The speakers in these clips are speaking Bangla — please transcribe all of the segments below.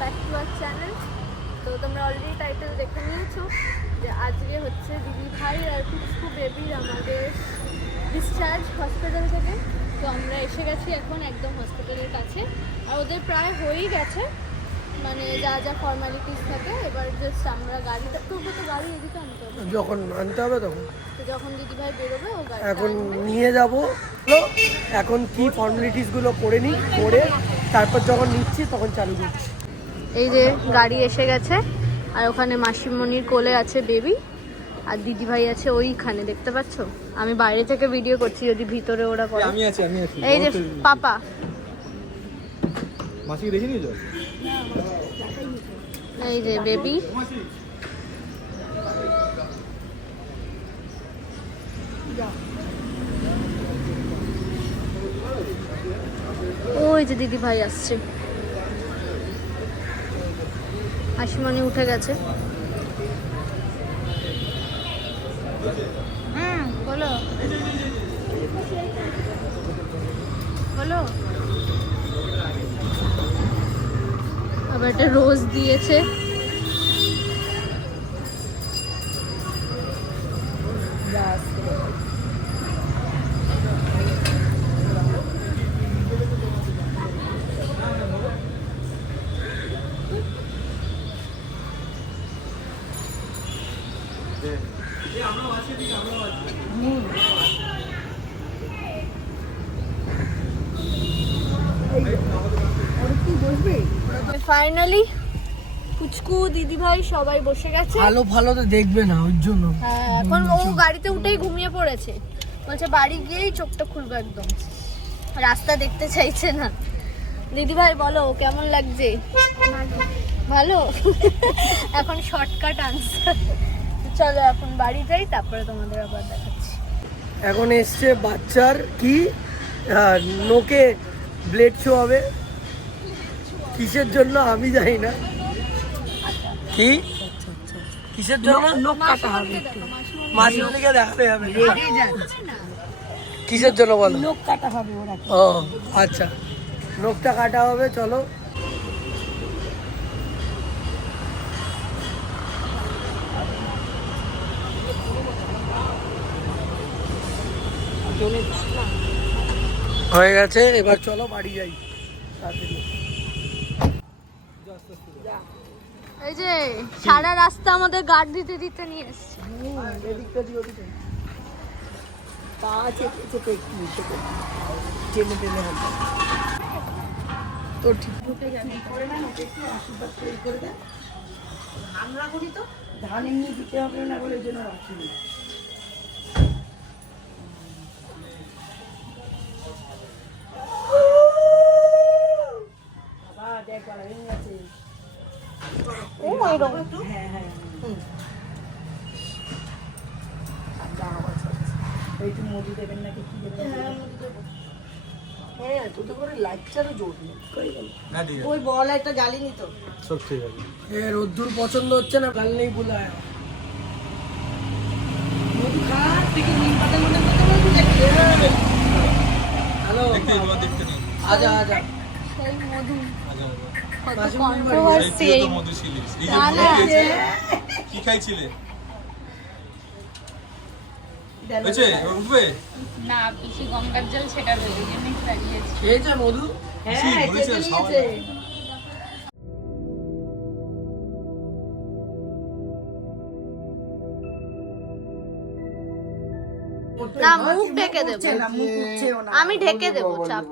ব্যাক টু আর চ্যানেল তো তোমরা অলরেডি টাইটেল দেখে নিয়েছো যে আজকে হচ্ছে দিদি ভাই আর কুচকু বেবির আমাদের ডিসচার্জ হসপিটাল থেকে। তো আমরা এসে গেছি এখন একদম হসপিটালের কাছে। আর ওদের প্রায় হয়েই গেছে। মানে যা যা ফর্মালিটিস থাকে এবার জাস্ট আমরা গাড়িটা তোকে তো গাড়ি এদিকে আনতে হবে। যখন আনতে হবে তখন। তো যখন দিদি ভাই বেরোবে ও গাড়ি এখন নিয়ে যাব। এখন কি ফর্মালিটিসগুলো করে নিই করে তারপর যখন নিচ্ছি তখন চালু করছি। এই যে গাড়ি এসে গেছে আর ওখানে মাসিমণির কোলে আছে বেবি আর দিদি ভাই আছে ওইখানে দেখতে পাচ্ছ? আমি বাইরে থেকে ভিডিও করছি যদি ভিতরে ওরা করে। আমি আছি আমি আছি এই যে পাপা। মাসিকে দেখে নিয়েছো এই যে বেবি। ওই যে দিদি ভাই আসছে। হাসিমণি উঠে গেছে। হুম বলো। বলো। আবার একটা রোজ দিয়েছে। ফাইনালি কুচকু দিদি ভাই সবাই বসে গেছে। ভালো ভালো তো দেখবে না ওর জন্য। হ্যাঁ এখন ও গাড়িতে উঠেই ঘুমিয়ে পড়েছে। বলছে বাড়ি গিয়েই চোখটা খুলবে একদম। রাস্তা দেখতে চাইছে না। দিদি ভাই বলো কেমন লাগছে? ভালো। এখন শর্টকাট আনসার চলো এখন বাড়ি যাই তারপরে তোমাদের আবার দেখাচ্ছি। এখন এসছে বাচ্চার কি নোকে ব্লেড শো হবে। কিসের জন্য আমি জানি না। কি? কিসের জন্য? নোক কাটা হবে মাসিমণিকে দেখাতে হবে। কিসের জন্য বলো? নোক কাটা হবে ও আচ্ছা। নোকটা কাটা হবে চলো। হয়ে গেছে এবার চলো বাড়ি যাই। তাড়াতাড়ি। এই যে, সারা রাস্তা আমাদের গার্ড দিতে দিতে নিয়ে এসছে। পা চেপে চেপে একটু চেপে টেনে টেনে হবে তো ঠিক ধান এমনি দিতে হবে না বলে জন্য রাখিনি একটু মধু দেবেন নাকি কি দেবেন? হ্যাঁ তো তো করে লাইটটারও জোর নেই। কই গেল? না ঠিক আছে ওই বল একটা জ্বালি নিত সব ঠিক আছে। এ রোদ্দুর পছন্দ হচ্ছে না গাল নেই বুলায়। মধু খা তুই কি নিম পাতার মধ্যে করতে পারবি নাকি? হ্যালো দেখতে তোমার দেখতে নেই আজা আজা। সেই মধু। কত কন্ট্রোভার্সি। এই মধু ছিলিস এই যে না, মধু না। খেয়েছিলে, কি খাইছিলে? হয়েছে উঠবে না পিসি গঙ্গার জল সেটা বেরিয়ে জন্যই দাঁড়িয়েছি। খেয়েছে মধু? হ্যাঁ খেতে না মুখ ঢেকে দেবো। উঠছে না, মুখ উঠছেও না। আমি ঢেকে দেবো চাপ।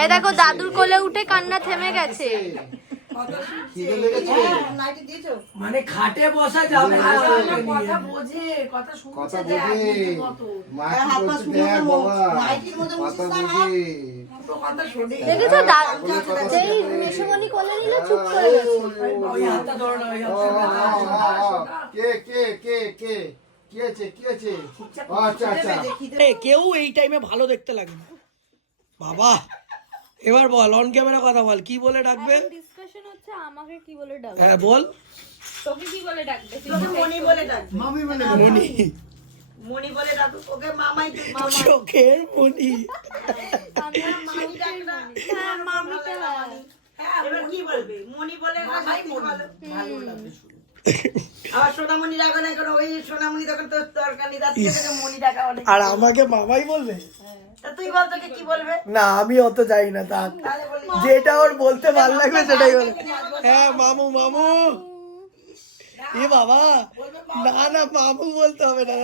এই দেখো দাদুর কোলে উঠে কান্না থেমে গেছে? মানে খাটে বসা যাবে না। কথা বোঝে, কথা শুনছে। দেখেছ যেই। কোলে নিল চুপ করে কে কে কে কে? কেউ এই টাইমে ভালো দেখতে লাগে না বাবা। এবার বল অন ক্যামেরা কথা বল কি বলে ডাকবে? ডিসকাশন হচ্ছে আমাকে কি বলে ডাক হ্যাঁ বল। তোকে কি বলে ডাকবে? তোকে মণি বলে ডাকবে। মামি বলে মনি মণি বলে ডাকবে, ওকে মামাই তো মামা। চোখের মনি আমরা মামিটাই বলি। হ্যাঁ মামিটা এবার কি বলবে? মনি বলে মামাই ভালো ভালো আর আমাকে মামাই বলবে বল না আমি অত যাই না তা যেটা ওর বলতে ভালো লাগবে সেটাই বলবে। হ্যাঁ মামু মামু। এ বাবা না না মামু বলতে হবে না।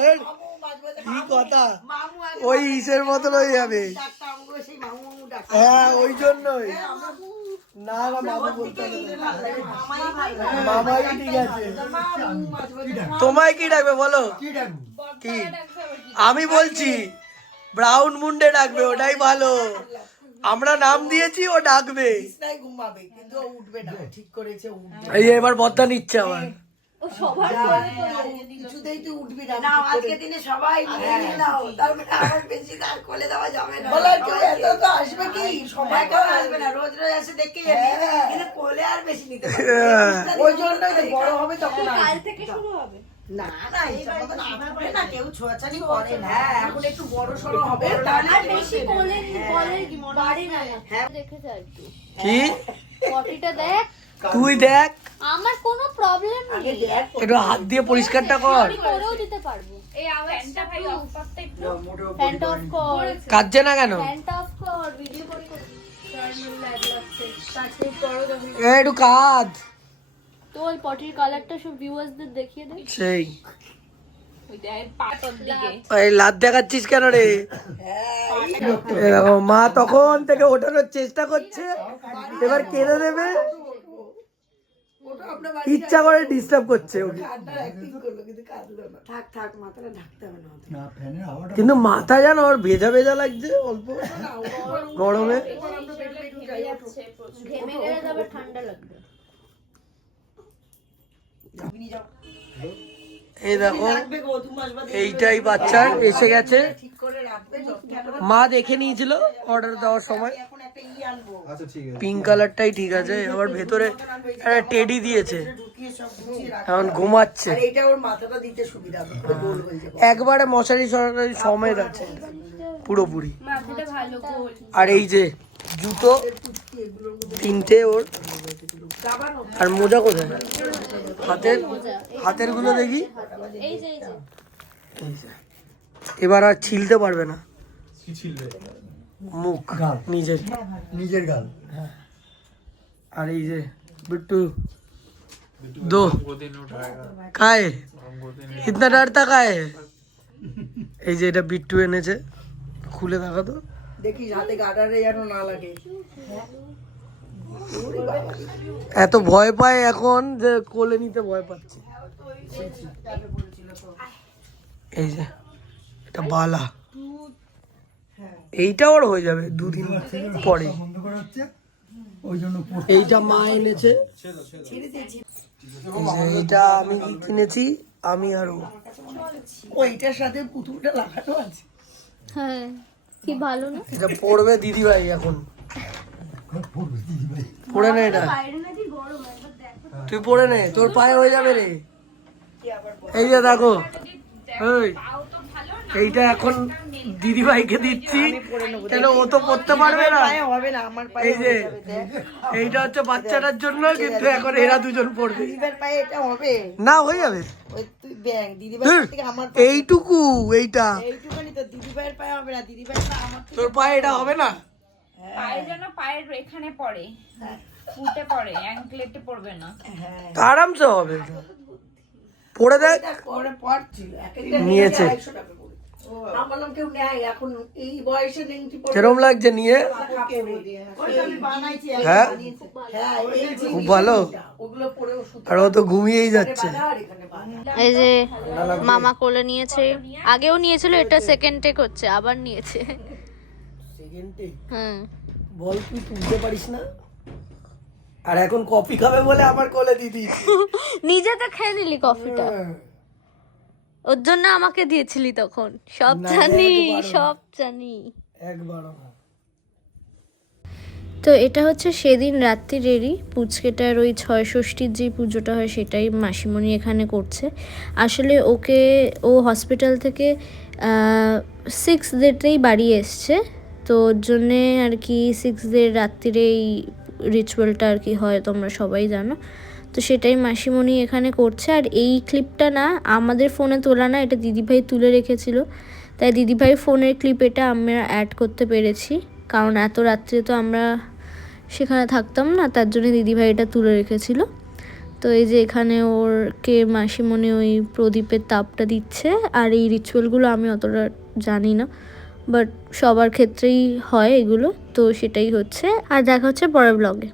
কি কথা? ওই ইসের মতন হয়ে যাবে হ্যাঁ ওই জন্যই। না না মামু বলতে মামাই ঠিক আছে। তোমায় কি ডাকবে বলো? কি আমি বলছি ব্রাউন মুন্ডে ডাকবে ওটাই ভালো। আমরা নাম দিয়েছি ও ডাকবে। ঘুমাবে কিন্তু উঠবে ঠিক করেছে এই এবার বদলা নিচ্ছে আমার কিছুতেই তুই উঠবি না। না আজকে দিনে সবাই নিয়ে নাও তার বেশি আর কোলে দেওয়া যাবে না। বলার কেউ এত তো আসবে কি? সবাই কেউ আসবে না রোজ রোজ এসে দেখে যাবে কিন্তু কোলে আর বেশি নিতে ওই জন্যই তো বড় হবে তখন কাল থেকে শুরু হবে। না না না কেউ ছোঁয়াছানি করে না। হ্যাঁ এখন একটু বড় সড়ো হবে। তাহলে বেশি কোলে কোলে কি? না দেখেছে আর কি। কি? পটিটা দেখ। তুই দেখ। আমার কোনো প্রবলেম নেই। একটু হাত দিয়ে পরিষ্কারটা কর। আমি করেও দিতে পারব। এই আওয়াজটা ভাই অফ করতে একটু। ফ্যানটা অফ কর। কাঁদছে না কেন? ফ্যানটা অফ কর ভিডিও কল কর। একটু কাঁদ। তো ওই পটির কালারটা সব ভিউয়ার্সদের দেখিয়ে দে। সেই। দেখাচ্ছিস কেন রে? এ মা তখন থেকে ওঠানোর চেষ্টা করছে। এবার কেঁদে দেবে? ইচ্ছা করে ডিস্টার্ব করছে ওকে। থাক থাক মাথাটা ঢাকতে হবে না কিন্তু মাথা যেন ওর ভেজা ভেজা লাগছে অল্প। গরমে। এই দেখো এইটাই বাচ্চার এসে গেছে। ঠিক করে রাখবে যত্ন করে মা দেখে নিয়েছিল অর্ডার দেওয়ার সময়। ই আচ্ছা ঠিক আছে। পিঙ্ক কালারটাই ঠিক আছে আবার ভেতরে একটা টেডি দিয়েছে। এখন ঘুমাচ্ছে। আর এইটা ওর মাথাটা দিতে সুবিধা হবে পুরো গোল হয়ে যাবে। একবারে মশারি সরাসরি সমেত আছে। পুরোপুরি। মাথাটা ভালো গোল। আর এই যে জুতো তিনটে ওর। আর মোজা কোথায়? হাতের হাতেরগুলো দেখি। এবার আর ছিলতে পারবে না। ছিলবে? মুখ নিজের নিজের গাল আর এই যে बिट्टू दो का है इतना डरता का है এই যে এটা বিট্টু এনেছে খুলে দেখা তো দেখিস হাতে গাডারে যেন না লাগে এত ভয় পায় এখন যে কোলে নিতে ভয় পাচ্ছে এই যে এটা বালা এইটা ওর হয়ে যাবে দুদিন পরে। বন্ধ করা হচ্ছে। ওই জন্য এইটা মা এনেছে। এইটা আমি কিনেছি আমি আর ওইটার সাথে পুতুলটা লাগানো আছে। হ্যাঁ কি ভালো না? এটা পড়বে দিদি ভাই এখন পড়ে নে এটা। তুই পড়ে নে তোর পায়ে হয়ে যাবে রে। এই যে দেখো এই। এইটা এখন দিদি ভাইকে দিচ্ছি কেন ও তো পড়তে পারবে না? হবে না আমার পায়ে এই যে হয়ে। এইটা হচ্ছে বাচ্চাটার জন্য কিন্তু এখন এরা দুজন পড়বে। পায়ে এটা হবে। না হয়ে যাবে। ওই তুই ব্যাং দিদিভাই ধুর, থেকে আমার এইটুকু এইটা। এইটুখানি তো দিদিভাইয়ের পায়ে হবে না দিদিভাইয়ের পায়ে আমার তোর পায়ে এটা হবে না? পায়ে যেন পায়ের এখানে পড়ে। ফুটে পড়ে অ্যাঙ্কলেটে পড়বে না। আরামসে হবে পড়ে দেখ। করে পড়ছিল নিয়েছে। আড়াইশো আমি বললাম কেউ নেয় এখন এই বয়সে নেংটি পড়ে কেরম লাগছে নিয়ে? হ্যাঁ? হ্যাঁ খুব ভালো। ওষুধ আর ও তো ঘুমিয়েই যাচ্ছে। এই যে মামা কোলে নিয়েছে। আগেও নিয়েছিল এটা সেকেন্ড টেক হচ্ছে আবার নিয়েছে। হুম বল তুই তুলতে পারিস না? আর এখন কফি খাবে বলে আমার কোলে দিদি নিজে তো খেয়ে নিলি কফিটা। ওর জন্য আমাকে দিয়েছিলি তখন। সব জানি একবারও না। সব জানি। তো এটা হচ্ছে সেদিন রাত্রিরেরই পুচকেটার ওই ছয় ষষ্ঠীর যে পুজোটা হয় সেটাই মাসিমণি এখানে করছে। আসলে ওকে ও হসপিটাল থেকে সিক্স ডেতেই বাড়ি এসছে। তো ওর জন্যে আর কি সিক্স ডে রাত্রিরেই রিচুয়ালটা আর কি হয় তোমরা সবাই জানো। তো সেটাই মাসিমণি এখানে করছে। আর এই ক্লিপটা না আমাদের ফোনে তোলা না, এটা দিদিভাই তুলে রেখেছিল। তাই দিদিভাই ফোনের ক্লিপ এটা আমরা অ্যাড করতে পেরেছি। কারণ এত রাত্রে তো আমরা সেখানে থাকতাম না, তার জন্য দিদিভাই এটা তুলে রেখেছিল। তো এই যে এখানে ওরকে মাসিমণি ওই প্রদীপের তাপটা দিচ্ছে। আর এই রিচুয়ালগুলো আমি অতটা জানি না। বাট সবার ক্ষেত্রেই হয় এগুলো তো সেটাই হচ্ছে। আর দেখা হচ্ছে পরের ব্লগে